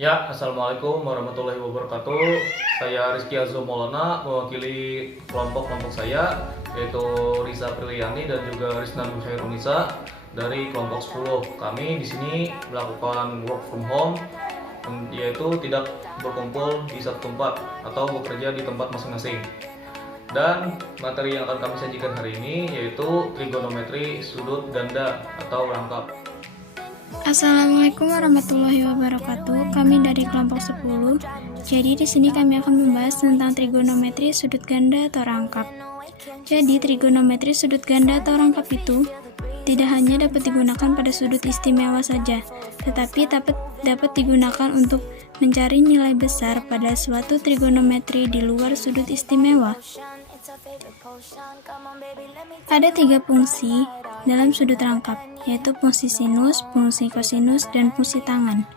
Ya, Assalamualaikum warahmatullahi wabarakatuh. Saya Rizky Azzo Maulana, mewakili kelompok saya, yaitu Risa Priliani dan juga Rizna Nursairunisa dari kelompok 10. Kami di sini melakukan work from home, yaitu tidak berkumpul di satu tempat atau bekerja di tempat masing-masing. Dan materi yang akan kami sajikan hari ini yaitu trigonometri sudut ganda atau rangkap. Assalamualaikum warahmatullahi wabarakatuh. Kami dari kelompok 10. Jadi di sini kami akan membahas tentang trigonometri sudut ganda atau rangkap. Jadi trigonometri sudut ganda atau rangkap itu tidak hanya dapat digunakan pada sudut istimewa saja, tetapi dapat digunakan untuk mencari nilai besar pada suatu trigonometri di luar sudut istimewa. Ada 3 fungsi dalam sudut rangkap, yaitu fungsi sinus, fungsi kosinus, dan fungsi tangan.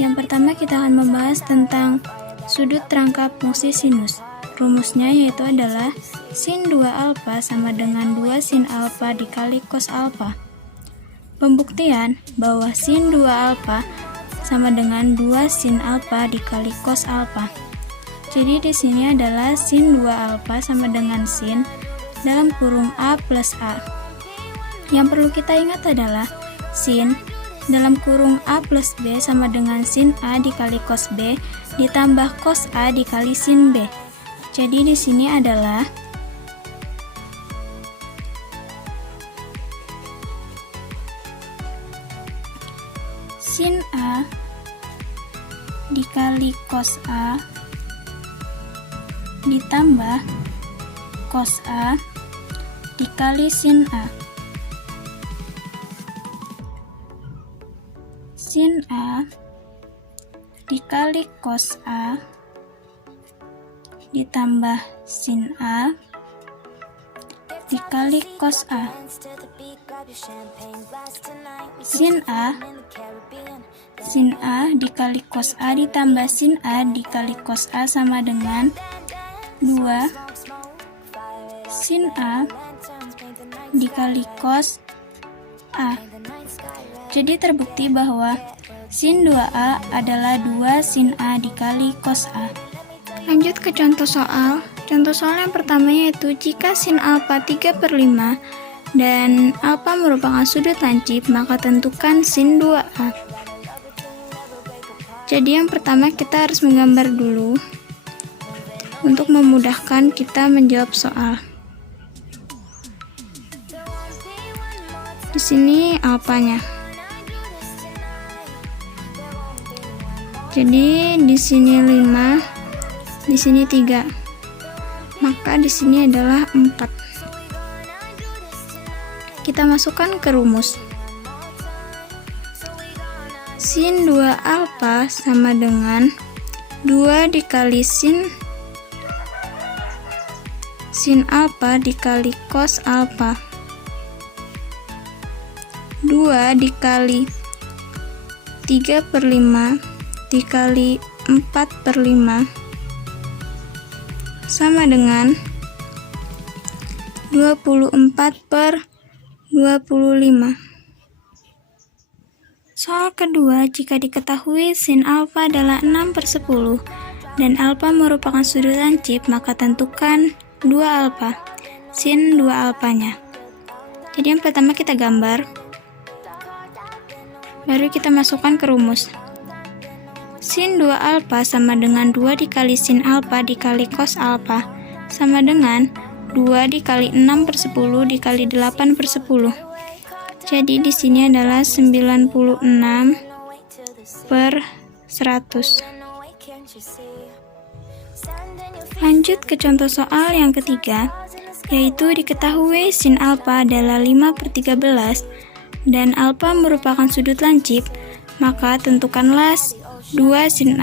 Yang pertama kita akan membahas tentang sudut rangkap fungsi sinus. Rumusnya yaitu adalah sin 2 alfa sama dengan 2 sin alfa dikali cos alfa. Pembuktian bahwa sin 2 alfa sama dengan 2 sin alfa dikali cos alfa. Jadi di sini adalah sin 2 alfa sama dengan sin dalam kurung A plus A. Yang perlu kita ingat adalah sin dalam kurung A plus B sama dengan sin A dikali cos B ditambah cos A dikali sin B. Jadi di sini adalah sin A dikali cos A ditambah cos A dikali sin A. Sin A dikali cos A ditambah sin A dikali cos A. Sin A dikali cos A ditambah sin A dikali cos A sama dengan 2 sin A dikali cos A. Jadi terbukti bahwa sin 2A adalah 2 sin A dikali cos A. Lanjut ke contoh soal. Contoh soal yang pertama yaitu jika sin alfa 3/5 dan alfa merupakan sudut lancip, maka tentukan sin 2A. Jadi yang pertama kita harus menggambar dulu untuk memudahkan kita menjawab soal. Di sini alfanya. Jadi di sini 5, di sini 3. Maka di sini adalah 4. Kita masukkan ke rumus. Sin 2 alfa sama dengan 2 dikali sin alfa dikali cos alfa. 2 dikali 3/5 dikali 4/5 sama dengan 24/25. Soal kedua, jika diketahui sin alfa adalah 6/10 dan alfa merupakan sudut lancip, maka tentukan 2 alfa, sin 2 alfanya. Jadi yang pertama kita gambar, baru kita masukkan ke rumus. Sin 2 alfa sama dengan 2 dikali sin alfa dikali cos alfa sama dengan 2 dikali 6/10 dikali 8/10. Jadi di sini adalah 96/100. Lanjut ke contoh soal yang ketiga, yaitu diketahui sin alfa adalah 5/13 dan alfa merupakan sudut lancip, maka tentukanlah 2 sin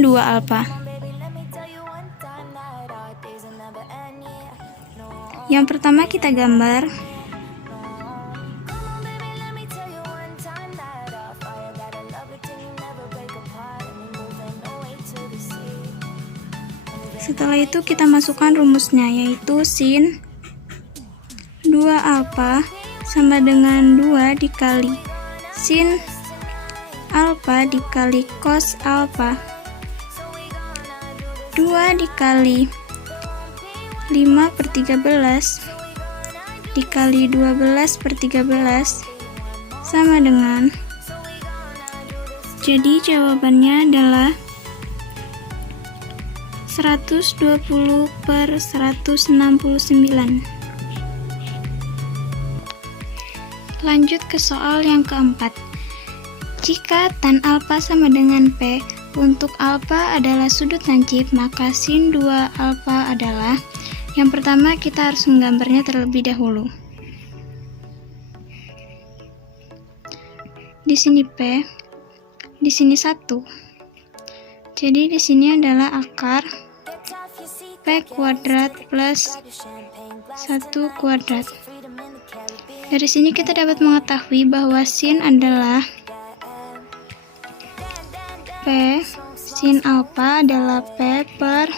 2 alfa. Yang pertama kita gambar. Setelah itu kita masukkan rumusnya, yaitu sin 2 alfa sama dengan 2 dikali sin alfa dikali cos alfa. 2 dikali 5/13 dikali 12/13 sama dengan, jadi jawabannya adalah 120/169. Lanjut ke soal yang keempat. Jika tan alfa sama dengan P, untuk alfa adalah sudut lancip, maka sin 2 alfa adalah, yang pertama kita harus menggambarnya terlebih dahulu. Di sini P, di sini 1. Jadi di sini adalah akar P kuadrat plus 1 kuadrat. Dari sini kita dapat mengetahui bahwa sin adalah P, sin alfa adalah P per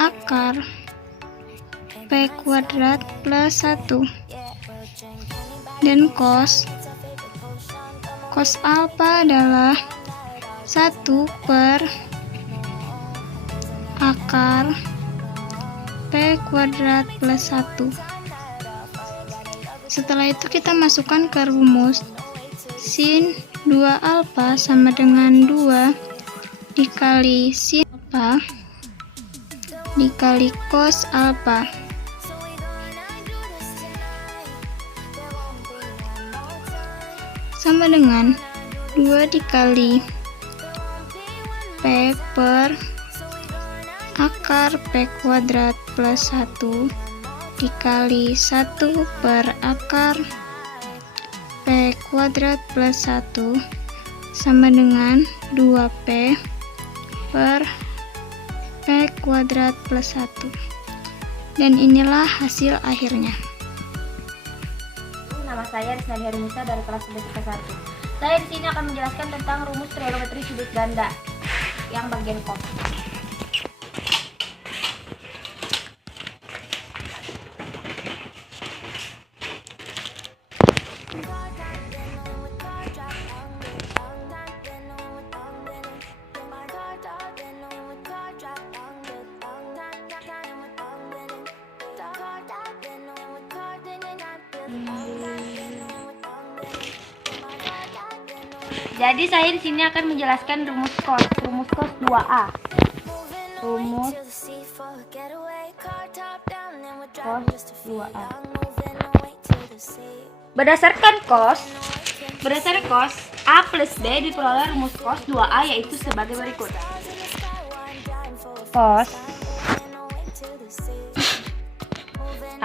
akar P kuadrat plus 1. Dan cos alfa adalah 1 per akar P kuadrat plus 1. Setelah itu kita masukkan ke rumus sin 2 alfa sama dengan 2 dikali sin alfa dikali cos alfa. Sama dengan 2 dikali P per akar P kuadrat plus 1 dikali 1 per akar P kuadrat plus 1 sama dengan 2P per P kuadrat plus 1. Dan inilah hasil akhirnya. Nama saya Risna Herunisa dari kelas 11 IPA 1. Saya di sini akan menjelaskan tentang rumus trigonometri sudut ganda yang bagian cos. Jadi saya di sini akan menjelaskan rumus cos 2a. Rumus cos 2a. Berdasarkan cos A plus B diperoleh rumus cos 2a yaitu sebagai berikut. Cos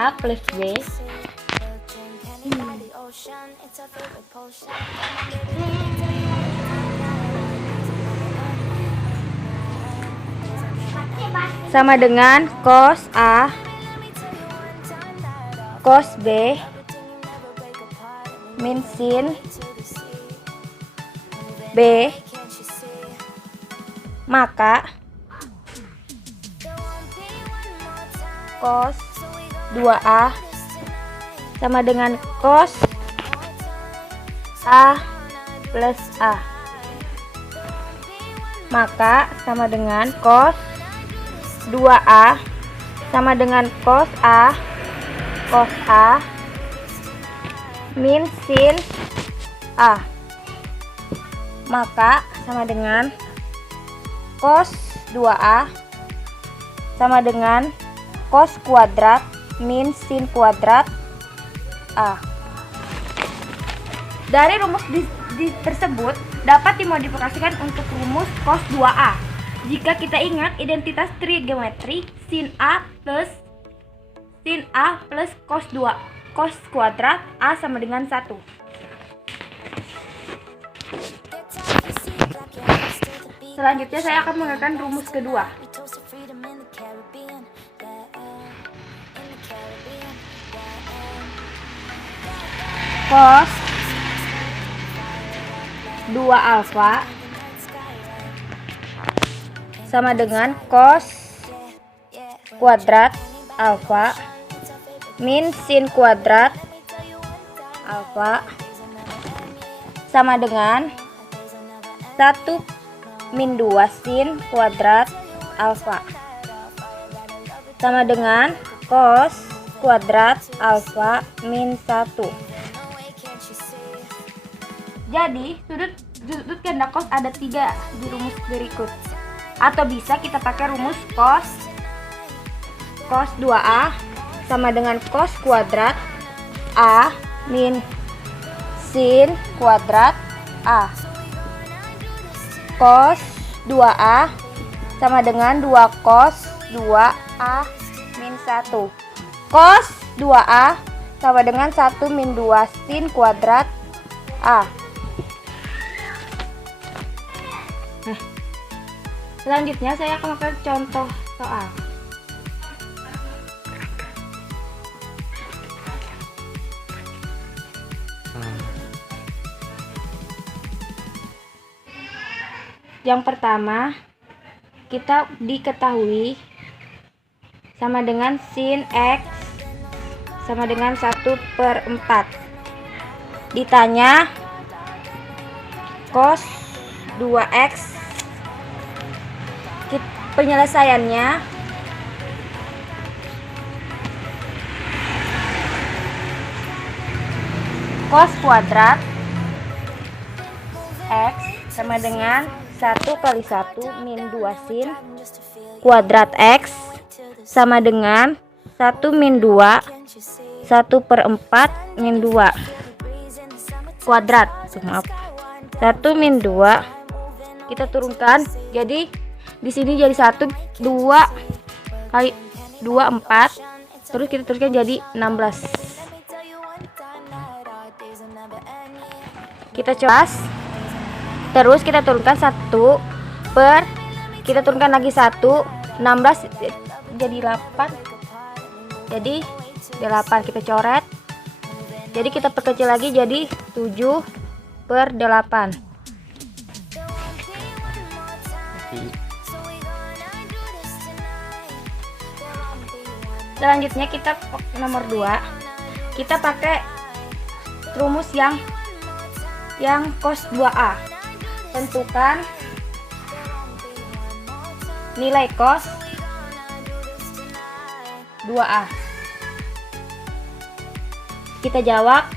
A plus B sama dengan cos A cos B min sin B, maka cos 2A sama dengan cos A plus A, maka sama dengan cos 2A sama dengan cos A min sin A, maka sama dengan cos 2A sama dengan cos kuadrat min sin kuadrat A. Dari rumus tersebut dapat dimodifikasikan untuk rumus cos 2A. Jika kita ingat identitas trigonometri sin A plus cos kuadrat A sama dengan 1. Selanjutnya saya akan menggunakan rumus kedua. Cos 2 alfa sama dengan cos kuadrat alfa min sin kuadrat alfa sama dengan 1 min 2 sin kuadrat alfa sama dengan cos kuadrat alfa min 1. Jadi sudut ganda cos ada 3 di rumus berikut. Atau bisa kita pakai rumus cos 2A sama dengan cos kuadrat A min sin kuadrat A. Cos 2A sama dengan 2 cos 2A min 1. Cos 2A sama dengan 1 min 2 sin kuadrat A. Selanjutnya saya akan melakukan contoh soal. Yang pertama, kita diketahui sama dengan sin X sama dengan 1/4. Ditanya cos 2X. Penyelesaiannya cos kuadrat X sama dengan 1 kali 1 min 2 sin kuadrat X sama dengan 1 min 2 1/4 min 2 kuadrat. Maaf, 1 min 2 kita turunkan, jadi di sini jadi 1 2 kali 2 4, terus kita turunkan jadi 16. Kita coba, terus kita turunkan 1 per, kita turunkan lagi 1, 16 jadi 8, jadi 8 kita coret, jadi kita perkecil lagi jadi 7/8. Selanjutnya kita nomor 2, kita pakai rumus yang cos 2A. Tentukan nilai cos 2A. Kita jawab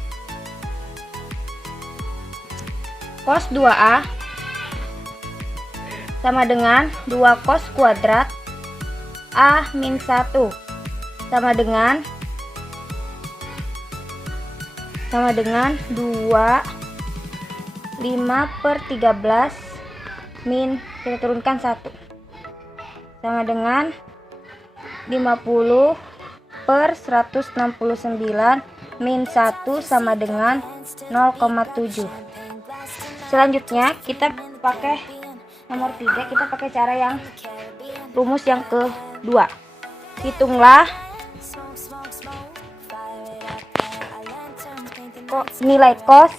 cos 2A sama dengan 2 cos kuadrat A min 1 sama dengan 2 5/13 min, kita turunkan 1 sama dengan 50/169 min 1 sama dengan 0,7. Selanjutnya kita pakai nomor 3, kita pakai cara yang rumus yang kedua. Hitunglah nilai cos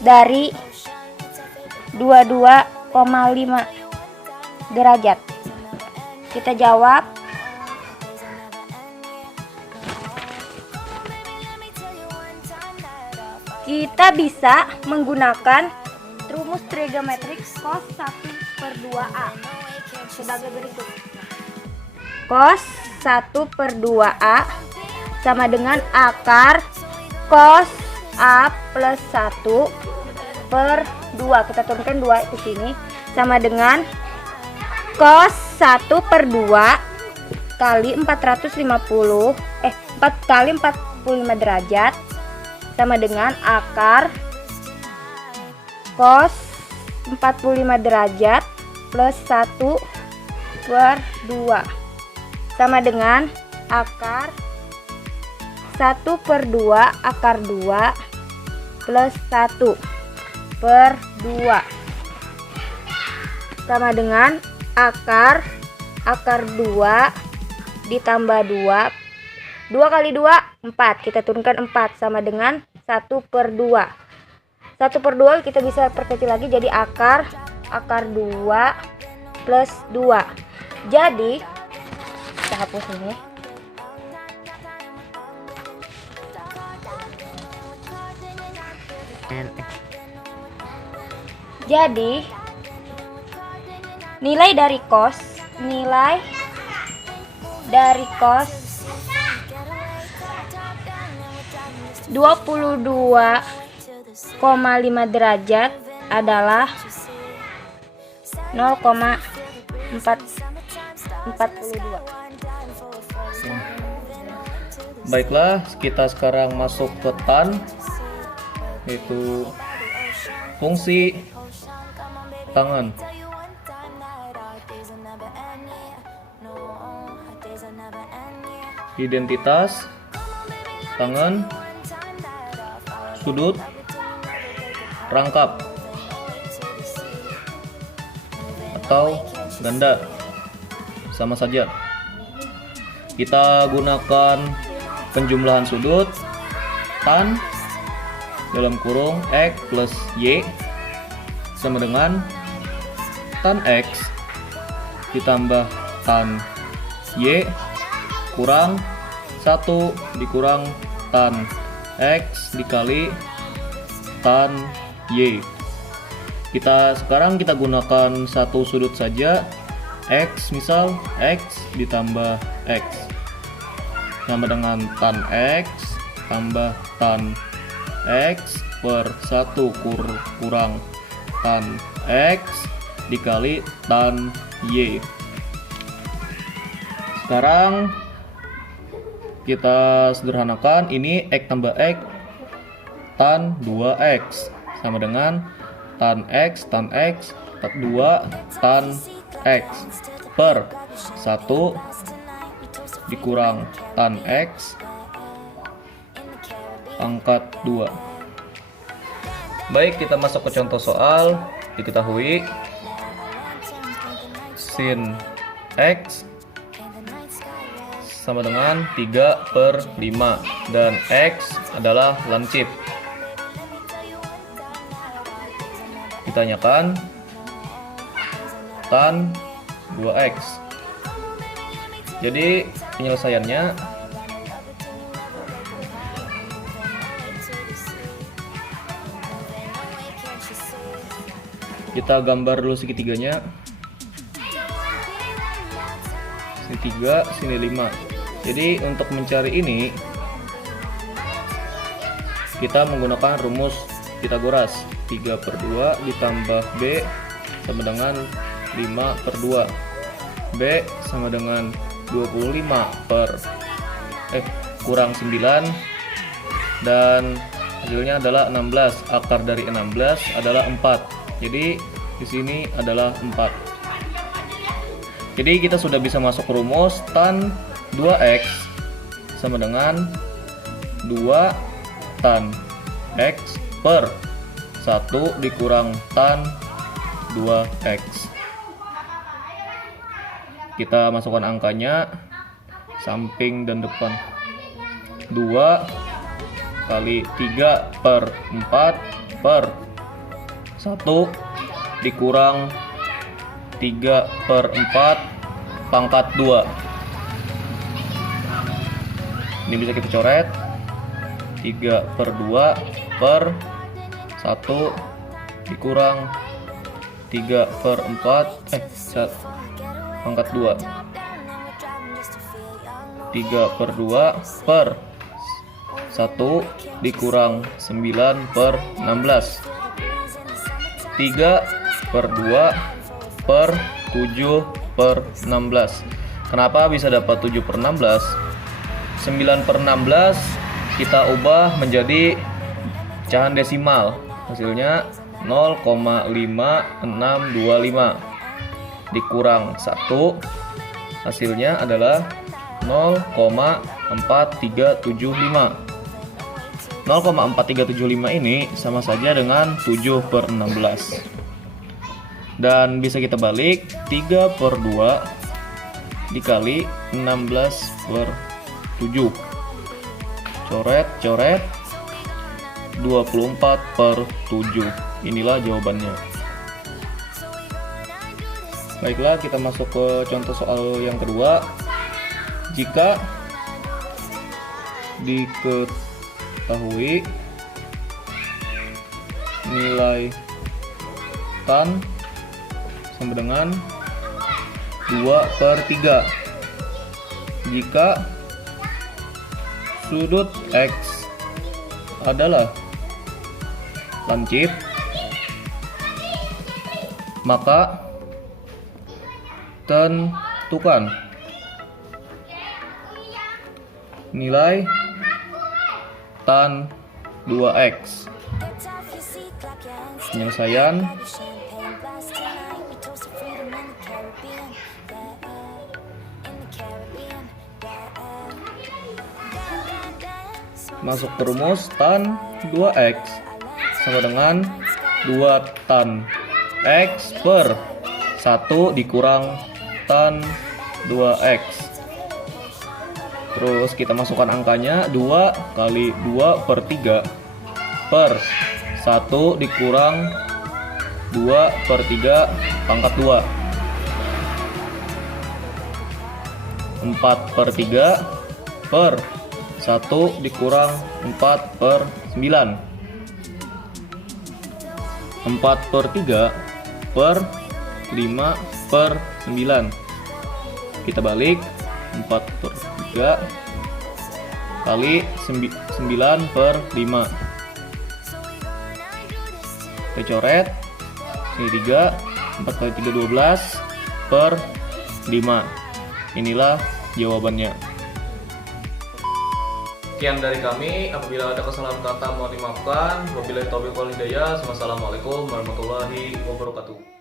dari 22,5 derajat. Kita jawab kita bisa menggunakan rumus trigonometrik cos 1/2A sebagai berikut. Cos 1/2A sama dengan akar cos A plus 1/2. Kita turunkan 2 ke sini sama dengan cos 1/2 kali 450 4 kali 45 derajat sama dengan akar cos 45 derajat plus 1/2 sama dengan akar 1/2 akar 2 plus 1/2 sama dengan akar 2 ditambah 2 kali 2 4, kita turunkan 4 sama dengan 1/2. 1/2 kita bisa perkecil lagi jadi akar 2 plus 2. Jadi kita hapus ini. Jadi nilai dari cos 22,5 derajat adalah 0,442. Baiklah, kita sekarang masuk ke tan, yaitu fungsi tangan. Identitas tangan, sudut, rangkap atau ganda, sama saja. Kita gunakan penjumlahan sudut tan dalam kurung x plus y sama dengan tan x ditambah tan y kurang 1 dikurang tan x dikali tan y. Sekarang kita gunakan satu sudut saja, x, misal x ditambah x sama dengan tan x tambah tan x per 1 kurang tan x dikali tan y. Sekarang kita sederhanakan, ini x tambah x tan 2x sama dengan tan x 2 tan x per 1 dikurang tan x pangkat 2. Baik, kita masuk ke contoh soal. Diketahui sin x sama dengan 3/5 dan x adalah lancip. Ditanyakan tan 2x. Jadi penyelesaiannya kita gambar dulu segitiganya. Sini 3, sini 5. Jadi untuk mencari ini kita menggunakan rumus Pythagoras. 3/2 ditambah b sama dengan 5/2. B sama dengan 25 kurang 9 dan hasilnya adalah 16. Akar dari 16 adalah 4. Jadi di sini adalah 4. Jadi kita sudah bisa masuk rumus tan 2x sama dengan 2 tan x per 1 dikurang tan 2x. Kita masukkan angkanya samping dan depan. 2 kali 3/4 per 1 dikurang 3/4 pangkat 2. Ini bisa kita coret. 3/2 per 1 dikurang 3/4 pangkat 2. 3/2 per 1 dikurang 9/16. 3/2 per 7/16. Kenapa bisa dapat 7/16? 9/16 kita ubah menjadi pecahan desimal. Hasilnya 0,5625 dikurang 1. Hasilnya adalah 0,4375. 0,4375 ini sama saja dengan 7/16. Dan bisa kita balik, 3/2 dikali 16/7. Coret 24/7. Inilah jawabannya. Baiklah, kita masuk ke contoh soal yang kedua. Jika diketahui nilai tan sama dengan 2/3 jika sudut X adalah lancip, maka tentukan nilai tan 2X. Penyelesaian masuk ke rumus tan 2X sama dengan 2 tan X per 1 dikurang tan 2X. Terus kita masukkan angkanya 2 kali 2/3 per 1 dikurang 2/3 pangkat 2. 4/3 per 1 dikurang 4/9. 4/3 per 5/9. Kita balik 4/3 kali 9/5. Kita coret. Ini 3, 4 kali 3 12 per 5. Inilah jawabannya. Sekian dari kami. Apabila ada kesalahan kata mohon dimaafkan. Wabillahi taufiq wal hidayah. Wassalamualaikum warahmatullahi wabarakatuh.